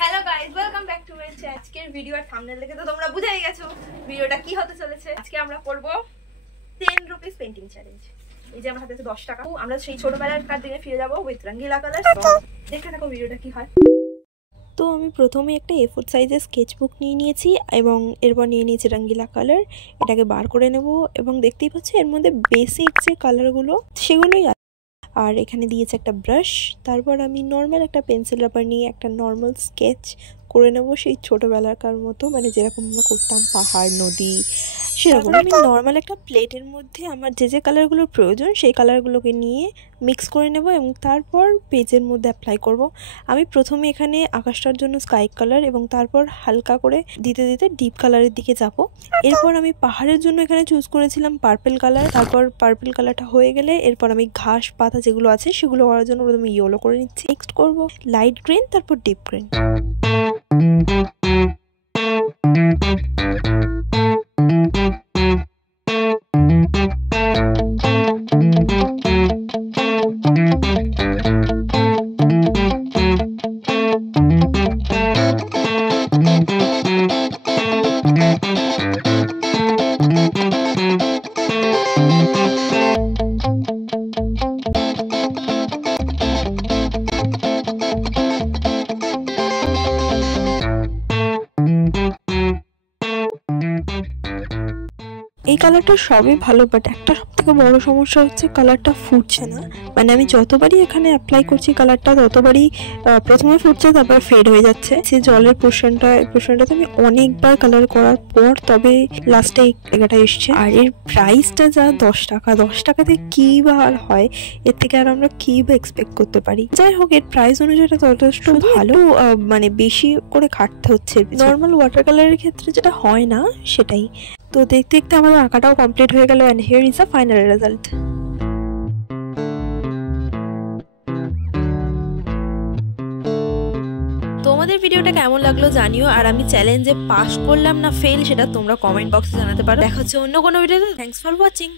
Hello guys, welcome back to my channel. আজকের video আর thumbnail দেখে তো তোমরা বুঝেই গেছো ভিডিওটা কি হতে চলেছে। আজকে আমরা করব 10 রুপিস পেইন্টিং চ্যালেঞ্জ। এই যে আমার হাতে আছে 10 টাকা। আমরা সেই ছোটবেলার দিনে ফিরে যাব উইথ রঙ্গিলা কালার। দেখতে থাকো ভিডিওটা কি হয়। তো আমি প্রথমে একটা A4 সাইজের স্কেচবুক নিয়ে নিয়েছি এবং এরপর নিয়ে নিয়েছি রঙ্গিলা কালার। এটাকে বার করে নেব এবং দেখতেই পাচ্ছি এর মধ্যে বেসিক যে কালারগুলো সেগুলোই আছে। আর এখানে দিয়েছে একটা ব্রাশ। তারপর আমি নর্মাল একটা পেন্সিল রাবার নিয়ে একটা নর্মাল স্কেচ করে নেব, সেই ছোটোবেলাকার মতো, মানে যেরকম আমরা করতাম পাহাড় নদী সেরকম। আমি নর্মাল একটা প্লেটের মধ্যে আমার যে যে কালারগুলোর প্রয়োজন সেই কালারগুলোকে নিয়ে মিক্স করে নেব এবং তারপর পেজের মধ্যে অ্যাপ্লাই করব। আমি প্রথমে এখানে আকাশটার জন্য স্কাই কালার এবং তারপর হালকা করে দিতে দিতে ডিপ কালারের দিকে যাব। এরপর আমি পাহাড়ের জন্য এখানে চুজ করেছিলাম পার্পল কালার। তারপর পার্পল কালারটা হয়ে গেলে এরপর আমি ঘাস পাতা যেগুলো আছে সেগুলো করার জন্য প্রথমে ইয়েলো করে নিচ্ছি। নেক্সট করব লাইট গ্রিন, তারপর ডিপ গ্রিন। এই কালারটা সবই ভালো, বাট একটা সবথেকে বড় সমস্যা হচ্ছে কালারটা ফুটছে না। মানে আমি যতবারই এখানে অ্যাপ্লাই করছি কালারটা ততবারই প্রথমে ফুটছে, তারপর ফেড হয়ে যাচ্ছে। সে জলের পোর্শনটাতে আমি অনেকবার কালার করার পর তবে লাস্টে এই জায়গাটা এসছে। আর এর প্রাইসটা যা 10 টাকা, 10 টাকাতে কী বা আর হয়, এর থেকে আর আমরা কী বা এক্সপেক্ট করতে পারি। যাই হোক, এর প্রাইস অনুযায়ী যথেষ্ট ভালো, মানে বেশি করে খাটতে হচ্ছে। নর্মাল ওয়াটার কালারের ক্ষেত্রে যেটা হয় না সেটাই। তো দেখতে দেখতে আমাদের আঁকাটাও কমপ্লিট হয়ে গেল and here is a final result. তোমাদের ভিডিওটা কেমন লাগলো জানিও, আর আমি চ্যালেঞ্জে পাস করলাম না ফেল সেটা তোমরা কমেন্ট বক্সে জানাতে পারো। দেখা হচ্ছে অন্য কোনো ভিডিওতে। Thanks for watching.